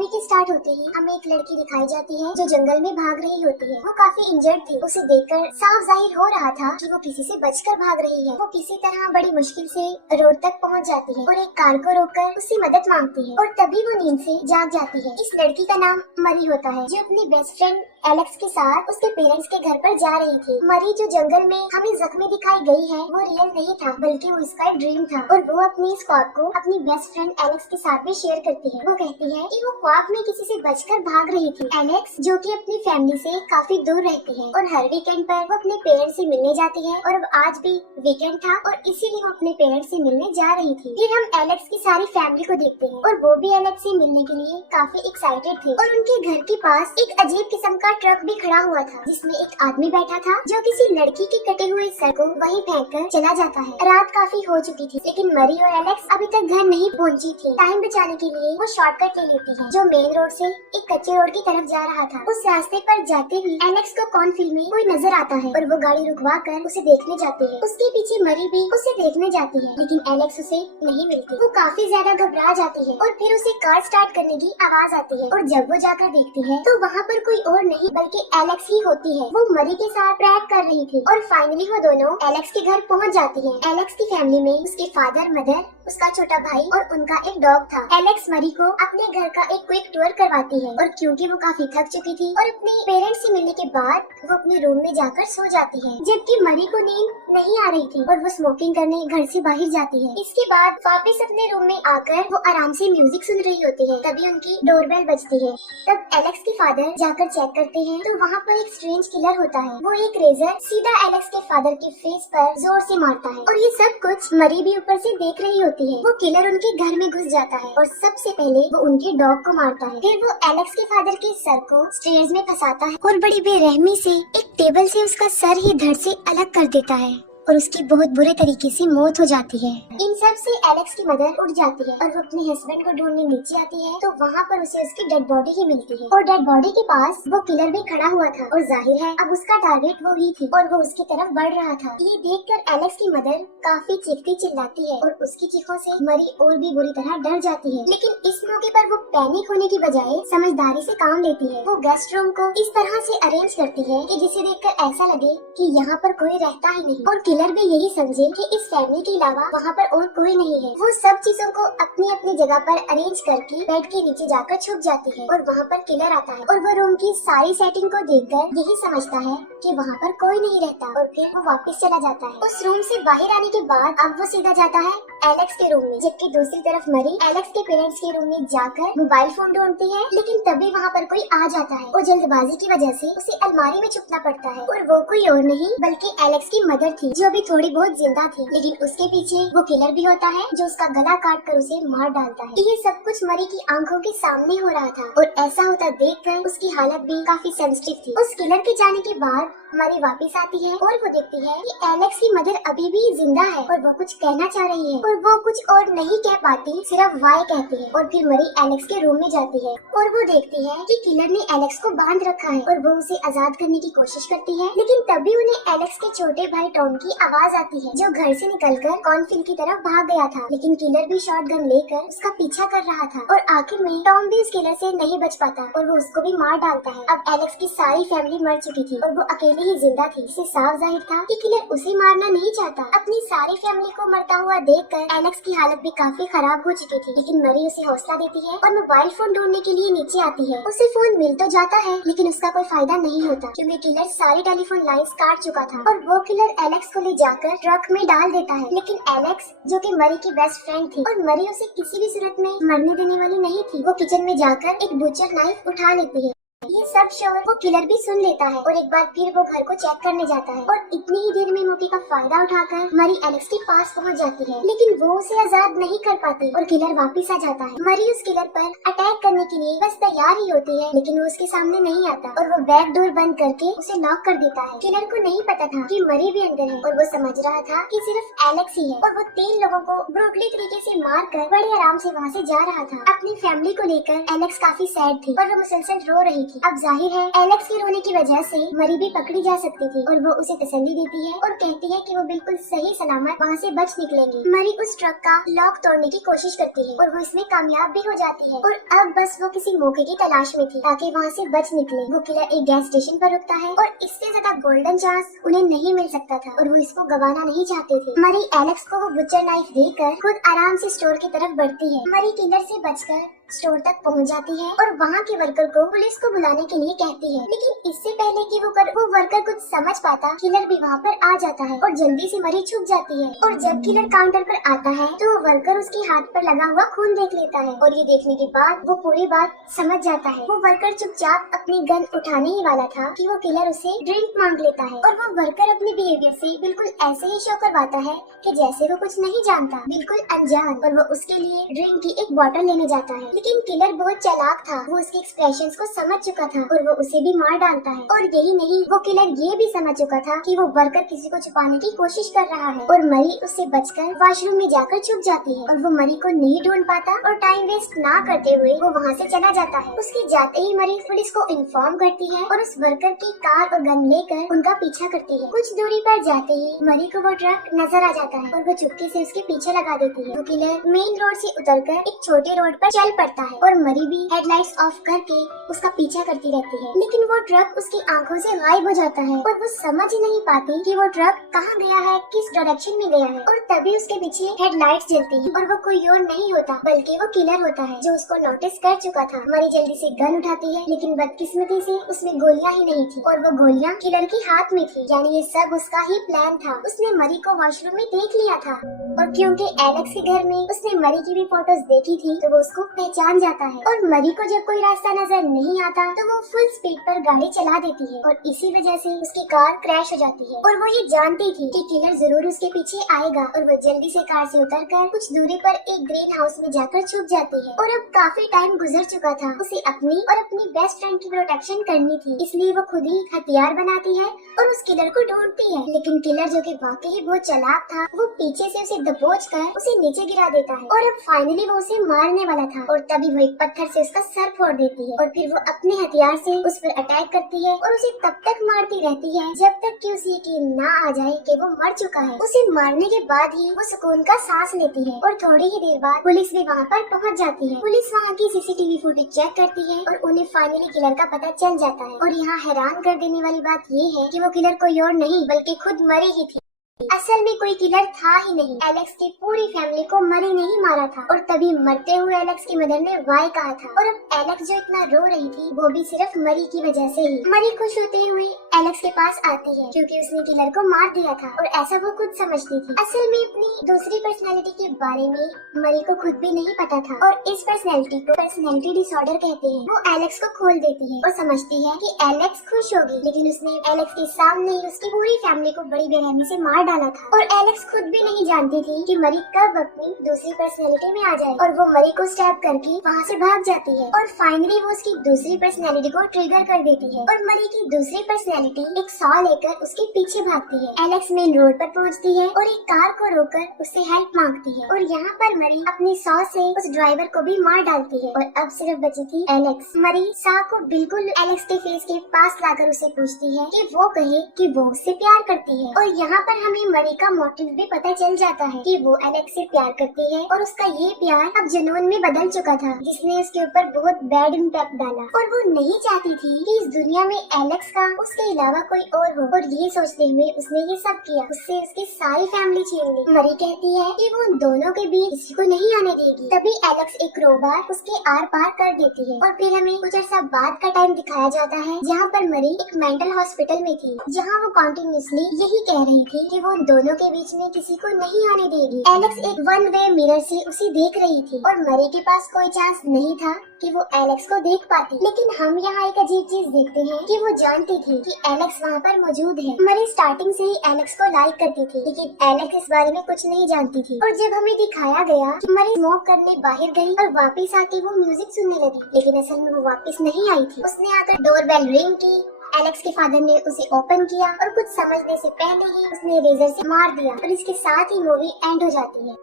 Movie के start होते ही हमें एक लड़की दिखाई जाती है जो जंगल में भाग रही होती है। वो काफी इंजर्ड थी। उसे देखकर साफ जाहिर हो रहा था कि वो किसी से बचकर भाग रही है। वो किसी तरह बड़ी मुश्किल से रोड तक पहुंच जाती है और एक कार को रोककर उससे मदद मांगती है और तभी वो नींद से जाग जाती है। इस लड़की का नाम मरी होता है जो अपनी बेस्ट फ्रेंड एलेक्स के साथ उसके पेरेंट्स के घर पर जा रही थी। मरी जो जंगल में हमें जख्मी दिखाई गई है वो रियल नहीं था बल्कि वो उसका एक ड्रीम था और वो अपनी इस ख्वाब को अपनी बेस्ट फ्रेंड एलेक्स के साथ भी शेयर करती है। वो कहती है कि वो ख्वाब में किसी से बचकर भाग रही थी। एलेक्स जो कि अपनी फैमिली से काफी दूर रहती है और हर वीकेंड पर वो अपने पेरेंट्स से मिलने जाती है और अब आज भी वीकेंड था और इसीलिए वो अपने पेरेंट्स से मिलने जा रही थी। फिर हम एलेक्स की सारी फैमिली को देखते हैं और वो भी एलेक्स से मिलने के लिए काफी एक्साइटेड थे और उनके घर के पास एक अजीब किस्म का ट्रक भी खड़ा हुआ था जिसमें एक आदमी बैठा था जो किसी लड़की के कटे हुए सर को वहीं फेंककर चला जाता है। रात काफी हो चुकी थी लेकिन मरी और एलेक्स अभी तक घर नहीं पहुंची थी। टाइम बचाने के लिए वो शॉर्टकट ले लेती है जो मेन रोड से एक कच्चे रोड की तरफ जा रहा था। उस रास्ते पर जाते ही एलेक्स को कॉर्नफील्ड में कोई नजर आता है और वो गाड़ी रुकवा कर उसे देखने जाती है। उसके पीछे मरी भी उसे देखने जाती है लेकिन एलेक्स उसे नहीं मिलती। वो काफी ज्यादा घबरा जाती है और फिर उसे कार स्टार्ट करने की आवाज आती है और जब वो जाकर देखती है तो वहाँ पर कोई और नहीं बल्कि एलेक्स ही होती है। वो मरी के साथ प्रैक कर रही थी और फाइनली वो दोनों एलेक्स के घर पहुंच जाती हैं। एलेक्स की फैमिली में उसके फादर, मदर, उसका छोटा भाई और उनका एक डॉग था। एलेक्स मरी को अपने घर का एक क्विक टूर करवाती है और क्योंकि वो काफी थक चुकी थी और अपने पेरेंट्स से मिलने के बाद वो अपने रूम में जाकर सो जाती है जबकि मरी को नींद नहीं आ रही थी और वो स्मोकिंग करने घर से बाहर जाती है। इसके बाद वापस अपने रूम में आकर वो आराम से म्यूजिक सुन रही होती है। तभी उनकी डोरबेल बजती है। तब एलेक्स के फादर जाकर चेक करते हैं तो वहाँ पर एक स्ट्रेंज किलर होता है। वो एक रेजर सीधा एलेक्स के फादर के फेस पर जोर से मारता है और ये सब कुछ मरी भी ऊपर से देख रही होती है। वो किलर उनके घर में घुस जाता है और सबसे पहले वो उनके डॉग को मारता है। फिर वो एलेक्स के फादर के सर को स्टेयर्स में फंसाता है और बड़ी बेरहमी से एक टेबल से उसका सर ही धड़ से अलग कर देता है और उसकी बहुत बुरे तरीके से मौत हो जाती है। इन सब से एलेक्स की मदर उठ जाती है और वो अपने हस्बैंड को ढूंढने नीचे आती है तो वहाँ पर उसे उसकी डेड बॉडी ही मिलती है और डेड बॉडी के पास वो किलर भी खड़ा हुआ था और जाहिर है अब उसका टारगेट वो ही थी और वो उसकी तरफ बढ़ रहा था। ये देखकर एलेक्स की मदर काफी चीखती चिल्लाती है और उसकी चीखों से मरी और भी बुरी तरह डर जाती है। लेकिन इस मौके पर वो पैनिक होने की बजाय समझदारी से काम लेती है। वो गेस्ट रूम को इस तरह से अरेंज करती है कि जिसे देखकर ऐसा लगे कि यहाँ पर कोई रहता ही नहीं और किलर भी यही समझे कि इस फैमिली के अलावा वहाँ पर और कोई नहीं है। वो सब चीजों को अपनी अपनी जगह पर अरेंज करके बेड के नीचे जाकर छुप जाती है और वहाँ पर किलर आता है और वो रूम की सारी सेटिंग को देखकर यही समझता है कि वहाँ पर कोई नहीं रहता और फिर वो वापस चला जाता है। उस रूम से बाहर आने के बाद अब वो सीधा जाता है एलेक्स के रूम में जबकि दूसरी तरफ मरी एलेक्स के पेरेंट्स के रूम में जाकर मोबाइल फोन ढूंढती है लेकिन तभी वहाँ पर कोई आ जाता है और जल्दबाजी की वजह से उसे अलमारी में छुपना पड़ता है और वो कोई और नहीं बल्कि एलेक्स की मदर थी जो अभी थोड़ी बहुत जिंदा थी। लेकिन उसके पीछे वो किलर भी होता है जो उसका गला काट कर उसे मार डालता है। ये सब कुछ मरी की आंखों के सामने हो रहा था और ऐसा होता देखकर उसकी हालत भी काफी सेंसिटिव थी। उस किलर के जाने के बाद मरी वापस आती है और वो देखती है कि एलेक्स की मदर अभी भी जिंदा है और वो कुछ कहना चाह रही है और वो कुछ और नहीं कह पाती, सिर्फ वाई कहती है और फिर मरी एलेक्स के रूम में जाती है और वो देखती है कि किलर ने एलेक्स को बांध रखा है और वो उसे आजाद करने की कोशिश करती है। लेकिन तभी उन्हें एलेक्स के छोटे भाई टॉम की आवाज आती है जो घर से निकलकर कॉर्नफील्ड की तरफ भाग गया था। लेकिन किलर भी शॉटगन लेकर उसका पीछा कर रहा था और आखिर में टॉम भी उस किलर से नहीं बच पाता और वो उसको भी मार डालता है। अब एलेक्स की सारी फैमिली मर चुकी थी और वो अकेली ही जिंदा थी। इससे साफ जाहिर था कि किलर उसे मारना नहीं चाहता। अपनी सारी फैमिली को मरता हुआ देखकर एलेक्स की हालत भी काफी खराब हो चुकी थी। लेकिन मरी उसे हौसला देती है और मोबाइल फोन ढूंढने के लिए नीचे आती है। उसे फोन मिल तो जाता है लेकिन उसका कोई फायदा नहीं होता क्योंकि किलर सारी टेलीफोन लाइंस काट चुका था और वो किलर एलेक्स को ले जाकर ट्रक में डाल देता है। लेकिन एलेक्स जो कि मरी की बेस्ट फ्रेंड थी और मरी उसे किसी भी सूरत में मरने देने वाली नहीं थी, वो किचन में जाकर एक बुचर नाइफ उठा लेती है। ये सब शोर वो किलर भी सुन लेता है और एक बार फिर वो घर को चेक करने जाता है और इतनी ही देर में मौके का फायदा उठाकर मरी एलेक्स के पास पहुंच जाती है। लेकिन वो उसे आजाद नहीं कर पाती और किलर वापस आ जाता है। मरी उस किलर पर अटैक करने के लिए बस तैयार ही होती है लेकिन वो उसके सामने नहीं आता और वो बैक डोर बंद करके उसे लॉक कर देता है। किलर को नहीं पता था कि मरी भी अंदर है और वो समझ रहा था कि सिर्फ एलेक्स ही है और वो 3 लोगों को ब्रूटली तरीके से मार कर बड़े आराम से वहाँ से जा रहा था। अपनी फैमिली को लेकर एलेक्स काफी सैड थी और वो मुसलसल रो रही थी। अब जाहिर है एलेक्स के रोने की वजह से मरी भी पकड़ी जा सकती थी और वो उसे तसल्ली देती है और कहती है कि वो बिल्कुल सही सलामत वहाँ से बच निकलेंगी। मरी उस ट्रक का लॉक तोड़ने की कोशिश करती है और वो इसमें कामयाब भी हो जाती है और अब बस वो किसी मौके की तलाश में थी ताकि वहाँ से बच निकले। वो किलर एक गैस स्टेशन पर रुकता है और इससे ज्यादा गोल्डन चांस उन्हें नहीं मिल सकता था और वो इसको गंवाना नहीं चाहते थे। मरी एलेक्स को वो बुचर नाइफ देकर खुद आराम से स्टोर की तरफ बढ़ती है। मरी किलर से बचकर स्टोर तक पहुंच जाती है और वहाँ के वर्कर को पुलिस को बुलाने के लिए कहती है, लेकिन इससे पहले कि वो वर्कर कुछ समझ पाता, किलर भी वहाँ पर आ जाता है और जल्दी से मरी छुप जाती है। और जब किलर काउंटर पर आता है तो वो वर्कर उसके हाथ पर लगा हुआ खून देख लेता है और ये देखने के बाद वो पूरी बात समझ जाता है। वो वर्कर चुपचाप अपनी गन उठाने ही वाला था कि वो किलर उसे ड्रिंक मांग लेता है और वो वर्कर अपने बिहेवियर से बिल्कुल ऐसे ही शो करवाता है कि जैसे वो कुछ नहीं जानता, बिल्कुल अनजान, और वो उसके लिए ड्रिंक की एक बोतल लेने जाता है। लेकिन किलर बहुत चालाक था, वो उसके एक्सप्रेशंस को समझ चुका था और वो उसे भी मार डालता है। और यही नहीं, वो किलर ये भी समझ चुका था कि वो वर्कर किसी को छुपाने की कोशिश कर रहा है और मरी उससे बचकर वॉशरूम में जाकर छुप जाती है और वो मरी को नहीं ढूंढ पाता और टाइम वेस्ट ना करते हुए वो वहाँ से चला जाता है। उसके जाते ही मरी पुलिस को इन्फॉर्म करती है और उस वर्कर की कार और गन लेकर उनका पीछा करती है। कुछ दूरी पर जाते ही मरी को वो ट्रक नजर आ जाता है और वो चुपके से उसके पीछे लगा देती है। वो किलर मेन रोड से उतरकर एक छोटे रोड पर चल पड़ता है और मरी भी हेडलाइट्स ऑफ करके उसका पीछा करती रहती है, लेकिन वो ट्रक उसकी आंखों से गायब हो जाता है और वो समझ ही नहीं पाती कि वो ट्रक कहाँ गया है, किस डायरेक्शन में गया है। और तभी उसके पीछे हेडलाइट्स जलती है और वो कोई और नहीं होता बल्कि वो किलर होता है जो उसको नोटिस कर चुका था। मरी जल्दी से गन उठाती है, लेकिन बदकिस्मती से उसमें गोलियां ही नहीं थी और वो गोलियां किलर के हाथ में थी, यानी ये सब उसका ही प्लान था। उसने मरी को वॉशरूम में देख लिया था और क्योंकि एलेक्स के घर में उसने मरी की भी फोटोज देखी थी तो वो उसको पहचान जाता है। और मरी को जब कोई रास्ता नजर नहीं आता तो वो फुल स्पीड पर गाड़ी चला देती है और इसी वजह से उसकी कार क्रैश हो जाती है। और वो ये जानती थी कि किलर जरूर उसके पीछे आएगा और वो जल्दी से कार से उतरकर कुछ दूरी पर एक ग्रीन हाउस में जाकर छुप जाती है। और अब काफी टाइम गुजर चुका था, उसे अपनी और अपनी बेस्ट फ्रेंड की प्रोटेक्शन करनी थी, इसलिए वो खुद ही हथियार बनाती है और उस किलर को ढूंढती है। लेकिन किलर जो कि वाकई बहुत चालाक था, वो पीछे से उसे दबोच कर उसे नीचे गिरा देता है और अब फाइनली वो उसे मारने वाला था और तभी वो एक पत्थर से उसका सर फोड़ देती है और फिर वो अपने हथियार से उस पर अटैक करती है और उसे तब तक मारती रहती है जब तक कि उसे यकीन ना आ जाए कि वो मर चुका है। उसे मारने के बाद ही वो सुकून का सांस लेती है और थोड़ी ही देर बाद पुलिस भी वहाँ पर पहुँच जाती है। पुलिस वहाँ की सीसीटीवी फुटेज चेक करती है और उन्हें फाइनली किलर का पता चल जाता है। और यहाँ हैरान कर देने वाली बात ये है कि वो किलर कोई और नहीं बल्कि खुद मरी ही थी। असल में कोई किलर था ही नहीं, एलेक्स की पूरी फैमिली को मरी ने ही मारा था। और तभी मरते हुए एलेक्स की मदर ने वाई कहा था। और अब एलेक्स जो इतना रो रही थी वो भी सिर्फ मरी की वजह से ही। मरी खुश होते हुए एलेक्स के पास आती है क्योंकि उसने किलर को मार दिया था और ऐसा वो खुद समझती थी। असल में अपनी दूसरी पर्सनैलिटी के बारे में मरी को खुद भी नहीं पता था और इस पर्सनैलिटी को पर्सनैलिटी डिसऑर्डर कहते हैं। वो एलेक्स को खोल देती है और समझती है कि एलेक्स खुश होगी, लेकिन उसने एलेक्स के सामने ही उसकी पूरी फैमिली को बड़ी बेरहमी से मार डाला था। और एलेक्स खुद भी नहीं जानती थी कि मरी कब अपनी दूसरी पर्सनैलिटी में आ जाए और वो मरी को स्टैब करके वहाँ से भाग जाती है और फाइनली वो उसकी दूसरी पर्सनैलिटी को ट्रिगर कर देती है और मरी की दूसरी पर्सनैलिटी एक सॉ लेकर उसके पीछे भागती है। एलेक्स मेन रोड पर पहुँचती है और एक कार को रोककर उससे हेल्प मांगती है और यहाँ पर मरी अपनी सॉ से उस ड्राइवर को भी मार डालती है और अब सिर्फ बची थी एलेक्स। मरी सॉ को बिल्कुल एलेक्स के फेस के पास लाकर उसे पूछती है कि वो कहे कि वो उससे प्यार करती है और यहाँ पर हमें मरी का मोटिव भी पता चल जाता है कि वो एलेक्स से प्यार करती है और उसका ये प्यार अब जुनून में बदल चुका था जिसने उसके ऊपर बहुत बैड इम्पैक्ट डाला। और वो नहीं चाहती थी कि इस दुनिया में एलेक्स का उसके अलावा कोई और हो और ये सोचते हुए उसने ये सब किया। उससे उसकी सारी फैमिली छीन ली। मरी कहती है कि वो उन दोनों के बीच किसी को नहीं आने देगी। तभी एलेक्स एक क्रोबार उसके आर पार कर देती है और फिर हमें कुछ अर्सा बाद का टाइम दिखाया जाता है जहाँ पर मरी एक मेंटल हॉस्पिटल में थी, जहाँ वो कॉन्टिन्यूसली यही कह रही थी कि वो दोनों के बीच में किसी को नहीं आने देगी। एलेक्स एक वन वे मिरर से उसे देख रही थी और मरी के पास कोई चांस नहीं था कि वो एलेक्स को देख पाती। लेकिन हम यहाँ एक अजीब चीज देखते हैं कि वो जानती थी कि एलेक्स वहाँ पर मौजूद है। मरी स्टार्टिंग से ही एलेक्स को लाइक करती थी, लेकिन एलेक्स इस बारे में कुछ नहीं जानती थी। और जब हमें दिखाया गया कि मरी स्मोक करने बाहर गई और वापस आके वो म्यूजिक सुनने लगी, लेकिन असल में वो वापस नहीं आई थी। उसने आकर डोरबेल रिंग की, एलेक्स के फादर ने उसे ओपन किया और कुछ समझने से पहले ही उसने रेजर से मार दिया और इसके साथ ही मूवी एंड हो जाती है।